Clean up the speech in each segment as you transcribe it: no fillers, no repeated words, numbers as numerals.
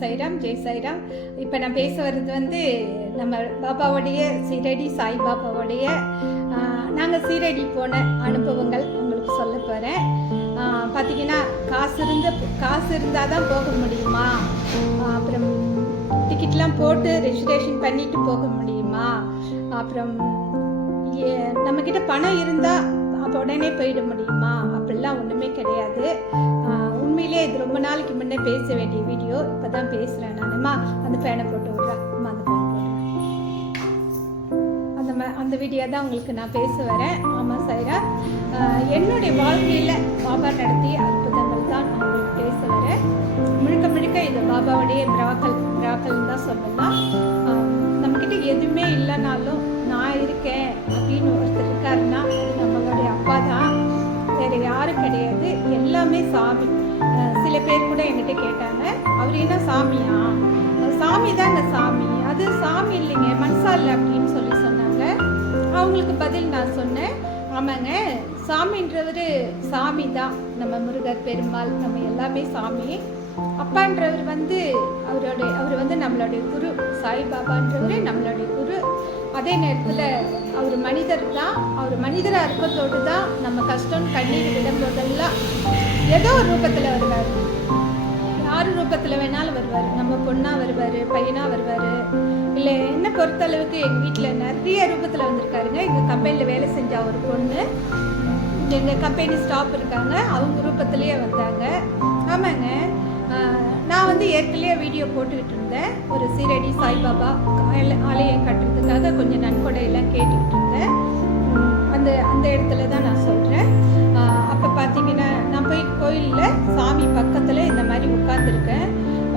சாய்ராம், ஜெய் சாய்ராம். இப்போ நான் பேச வர்றது நம்ம பாபாவுடைய சீரடி சாய்பாபாவுடைய நாங்கள் சீரடி போன அனுபவங்கள் உங்களுக்கு சொல்ல போகிறேன். பார்த்தீங்கன்னா காசு இருந்தால் தான் போக முடியுமா, அப்புறம் டிக்கெட்லாம் போட்டு ரெஜிஸ்ட்ரேஷன் பண்ணிட்டு போக முடியுமா, அப்புறம் நம்மக்கிட்ட பணம் இருந்தால் அப்போ உடனே போயிட முடியுமா, அப்படிலாம் ஒன்றுமே கிடையாது. உண்மையிலே இது ரொம்ப நாளைக்கு முன்னே பேச வேண்டிய வீடியோ, இப்போ தான் பேசுகிறேன் நானும்மா. அந்த பேனை போட்டு விட்றேன், அந்த பேனை போட்டுறேன். அந்த வீடியோ தான் உங்களுக்கு நான் பேச வரேன். ஆமாம் சாய்ரா, என்னுடைய வாழ்க்கையில் பாபா நடத்திய அற்புதங்கள் தான் நான் உங்களுக்கு பேச வரேன். முழுக்க இது பாபாவுடைய மிராக்கல் தான் சொல்லலாம். நம்மக்கிட்ட எதுவுமே இல்லைனாலும் நான் இருக்கேன் அப்படின்னு ஒருத்தர் இருக்காருன்னா நம்மளுடைய அப்பா தான், வேறு யாரும் கிடையாது. எல்லாமே சாமி. சில பேர் கூட என்கிட்ட கேட்டாங்க, அவர் என்ன சாமியா? சாமி தாங்க சாமி. அது சாமி இல்லைங்க, மனசா இல்லை அப்படின்னு சொன்னாங்க. அவங்களுக்கு பதில் நான் சொன்னேன், ஆமாங்க, சாமின்றவர் சாமி தான். நம்ம முருகர், பெருமாள், நம்ம எல்லாமே சாமி. அப்பான்றவர் அவர் நம்மளுடைய குரு. சாய்பாபான்றவர் நம்மளுடைய குரு. அதே நேரத்தில் அவர் மனிதர் தான். அவர் மனிதராக இருப்பதோடு தான் நம்ம கஷ்டம் கண்ணீர் விடும்போதெல்லாம் ஏதோ ஒரு ரூபத்தில் வருவார். யார் ரூபத்தில் வேணாலும் வருவார். நம்ம பொண்ணாக வருவார், பையனாக வருவார். இல்லை என்னை பொறுத்தளவுக்கு எங்கள் வீட்டில் நிறைய ரூபத்தில் வந்திருக்காருங்க. எங்கள் கம்பெனியில் வேலை செஞ்ச ஒரு பொண்ணு, எங்கள் கம்பெனி ஸ்டாஃப் இருக்காங்க, அவங்க ரூபத்திலேயே வந்தாங்க. ஆமாங்க, நான் ஏற்கனவே வீடியோ போட்டுக்கிட்டு இருந்தேன். ஒரு சீரடி சாய்பாபா ஆலயம் கட்டுறதுக்காக கொஞ்சம் நன்கொடையெல்லாம் கேட்டுக்கிட்டு இருந்தேன். அந்த இடத்துல தான் நான் சொல்கிறேன். அப்போ பார்த்தீங்கன்னா நான் போய் கோயிலில் சாமி பக்கத்தில் இந்த மாதிரி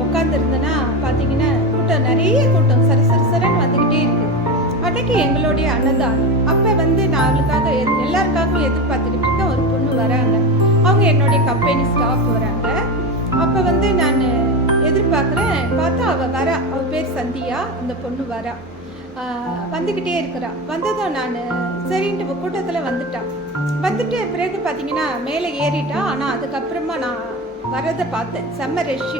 உட்காந்துருந்தேன்னா பார்த்தீங்கன்னா நிறைய கூட்டம் சரசரன்னு வந்துக்கிட்டே இருக்குது. அன்றைக்கி எங்களுடைய அன்னதானம். அப்போ நான் அவளுக்காக எல்லாருக்காகவும் எதிர்பார்த்துக்கிட்டு இருக்கேன். ஒரு பொண்ணு வராங்க, அவங்க என்னுடைய கம்பெனி ஸ்டாஃப் வராங்க. அப்போ நான் எதிர்பார்க்குறேன், பார்த்தா அவள் பேர் சந்தியா. அந்த பொண்ணு வந்துக்கிட்டே இருக்கிறா. வந்ததும் நான் சரின்ட்டு கூட்டத்தில் வந்துட்டு பிறகு பார்த்தீங்கன்னா மேலே ஏறிட்டா. ஆனால் அதுக்கப்புறமா நான் வரதை பார்த்தேன், செம்ம ரஷ்ஷு.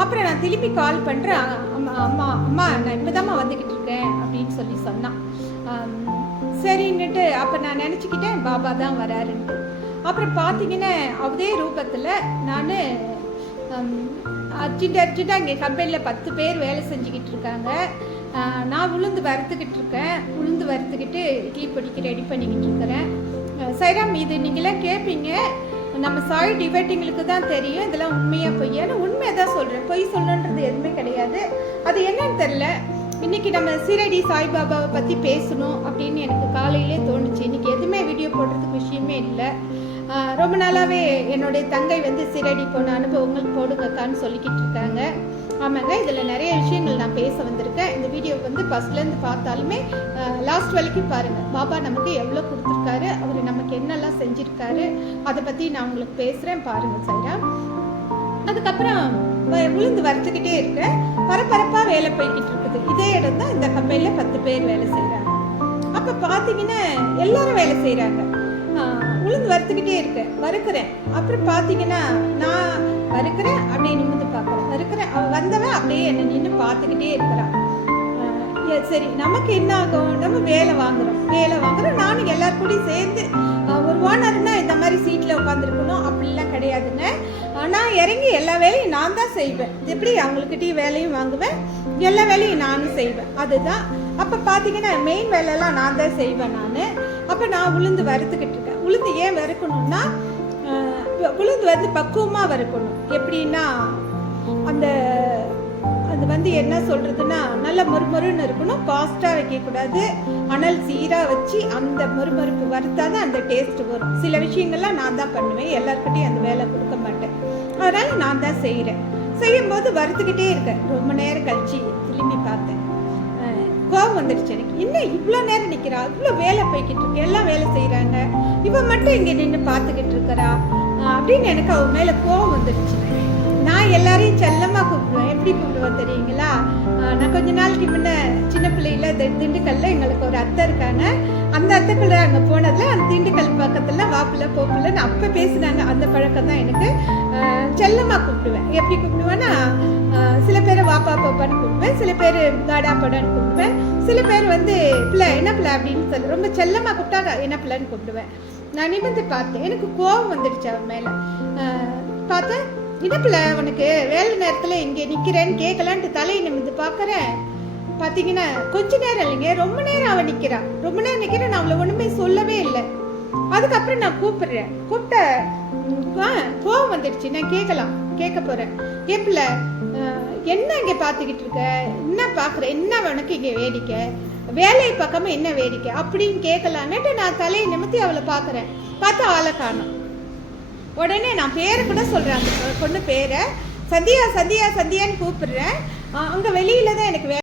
அப்புறம் நான் திருப்பி கால் பண்ணுறேன், அம்மா நான் இப்போ தான்மா வந்துக்கிட்டு இருக்கேன் அப்படின்னு சொன்னான். சரின்னுட்டு அப்போ நான் நினச்சிக்கிட்டேன் பாபா தான் வராருன்ட்டு. அப்புறம் பார்த்தீங்கன்னா அதே ரூபத்தில் நான் அர்ஜென்ட்டாக இங்கே கம்பெனியில் 10 பேர் வேலை செஞ்சுக்கிட்டு இருக்காங்க. நான் உளுந்து வறுத்துக்கிட்டு இட்லி பொடிக்கு ரெடி பண்ணிக்கிட்டு இருக்கிறேன். சைராம், இது நீங்களாம் கேட்பீங்க, நம்ம சாய் டிபேட்டிங்களுக்கு தான் தெரியும் இதெல்லாம் உண்மையாக பொய்யான்னு. உண்மையை தான் சொல்கிறேன், பொய் சொல்லணுன்றது எதுவுமே கிடையாது. அது என்னன்னு தெரில. இன்றைக்கி நம்ம சீரடி சாய்பாபாவை பற்றி பேசணும் அப்படின்னு எனக்கு காலையிலே தோணுச்சு. இன்றைக்கி எதுவுமே வீடியோ போடுறதுக்கு விஷயமே இல்லை. ரொம்ப நாளாகவே என்னுடைய தங்கை சீரடி போன அனுபவங்கள் போடுங்கக்கான்னு சொல்லிக்கிட்டு இருக்காங்க. ஆமாங்க, இதில் நிறைய விஷயங்கள் நான் பேச வந்திருக்கேன். இந்த வீடியோ ஃபஸ்ட்லேருந்து பார்த்தாலுமே லாஸ்ட் வரைக்கும் பாருங்கள். பாபா நமக்கு எவ்வளோ கொடுத்துருக்காரு, அவர் நமக்கு என்னெல்லாம் செஞ்சுருக்காரு, அதை பற்றி நான் உங்களுக்கு பேசுகிறேன், பாருங்கள் சைரா. அதுக்கப்புறம் உளுந்து வறுத்துக்கிட்டே இருக்கேன். பரபரப்பாக வேலை போய்கிட்டு இருக்குது. இதே இடம் தான் இந்த கம்பெனியில் 10 பேர் வேலை செய்கிறாங்க. அப்போ பார்த்தீங்கன்னா எல்லாரும் வேலை செய்கிறாங்க. உளுந்து வறுத்துக்கிட்டே வறுக்கிறேன். அப்புறம் பார்த்தீங்கன்னா நான் வறுக்கிறேன், அப்படியே நிமிந்து பார்க்குறேன். அவள் வந்தவன் அப்படியே என்னை நின்று பார்த்துக்கிட்டே இருக்கிறான். சரி, நமக்கு என்ன ஆகும், நம்ம வேலை வாங்குறோம். நானும் எல்லாருக்கூடையும் சேர்ந்து ஒரு ஓனர்னா இந்த மாதிரி சீட்டில் உட்காந்துருக்கணும் அப்படிலாம் கிடையாதுங்க. நான் இறங்கி எல்லா வேலையும் நான் தான் செய்வேன். எப்படி அவங்கக்கிட்டே வேலையும் வாங்குவேன், எல்லா வேலையும் நானும் செய்வேன். அதுதான். அப்போ பார்த்தீங்கன்னா மெயின் வேலையெல்லாம் நான் தான் செய்வேன். அப்போ நான் உளுந்து வறுத்துக்கிட்டு இருக்கேன். உளுந்து ஏன் வறுக்கணும்னா, உளுந்து பக்குவமாக வறுக்கணும். எப்படின்னா அது என்ன சொல்கிறதுன்னா, நல்ல மொறுமொறுன்னு இருக்கணும். ஃபாஸ்ட்டாக வைக்கக்கூடாது. அனல் சீராக வச்சு அந்த மொறுமொறுப்பு வறுத்தா தான் அந்த டேஸ்ட்டு வரும். சில விஷயங்கள்லாம் நான் தான் பண்ணுவேன், எல்லாருக்கிட்டையும் அந்த வேலை கொடுக்க மாட்டேன். அதனால் நான் தான் செய்யும்போது வறுத்துக்கிட்டே இருக்கேன். ரொம்ப நேரம் கழிச்சு திரும்பி பார்த்தேன், கோவம் வந்துடுச்சு எனக்கு. இன்னும் இவ்வளோ நேரம் நிற்கிறா, இவ்வளோ வேலை போய்கிட்டு இருக்கு, எல்லாம் வேலை செய்கிறாங்க, இவன் மட்டும் இங்கே நின்று பார்த்துக்கிட்டு இருக்கிறா அப்படின்னு எனக்கு அவன் மேலே கோவம் வந்துடுச்சு. நான் எல்லாரையும் செல்லமாக கூப்பிடுவேன். எப்படி கூப்பிடுவேன் தெரியுங்களா? நான் கொஞ்ச நாளைக்கு முன்னே சின்ன பிள்ளையில் திண்டுக்கல்ல எங்களுக்கு ஒரு அத்தை இருக்காங்க. அந்த அத்தைக்குள்ள அங்கே போனதில் அந்த திண்டுக்கல் பக்கத்தில் வாப்பில் போப்பில்ன்னு அப்போ பேசினாங்க. அந்த பழக்கம் தான் எனக்கு. செல்லமாக கூப்பிடுவேன். எப்படி கூப்பிடுவேன்னா, சில பேர் பாப்பான்னு கூப்பிடுவேன், சில பேர் காடா படான்னு கூப்பிடுவேன், சில பேர் வந்து பிள்ளை என்ன பிள்ளை அப்படின்னு சொல்லி ரொம்ப செல்லமாக கூப்பிட்டா என்ன பிள்ளைன்னு கூப்பிடுவேன். நான் நிமிர்ந்து பார்த்தேன், எனக்கு கோபம் வந்துடுச்சு அவன் மேலே. பார்த்தேன், என்ன பிள்ளை உனக்கு வேலை நேரத்தில் இங்கே நிற்கிறேன்னு கேட்கலான்ட்டு தலையை நிமிர்ந்து பார்க்குறேன். பார்த்தீங்கன்னா கொஞ்ச நேரம் இல்லைங்க, ரொம்ப நேரம் அவன் நிற்கிறான். ரொம்ப நேரம் நிற்கிறேன், நான் அவளை ஒன்றுமே சொல்லவே இல்லை. அதுக்கப்புறம் நான் கூப்பிடுறேன், கூப்பிட்ட கோவம் வந்துடுச்சு. நான் கேட்க போகிறேன், கேட்பல என்ன இங்கே பார்த்துக்கிட்டு இருக்க, என்ன பார்க்குற, என்ன உனக்கு இங்கே வேடிக்கை, வேலையை பார்க்காம என்ன வேடிக்கை அப்படின்னு கேட்கலான்னுட்டு நான் தலையை நிமித்தி அவளை பார்க்குறேன். பார்த்தா ஆளை காணோம். உடனே நான் பேரை கூட சொல்கிறேன், அந்த பொண்ணு பேரை சந்தியா சந்தியா சந்தியான்னு கூப்பிடுறேன். அங்கே வெளியில் தான் எனக்கு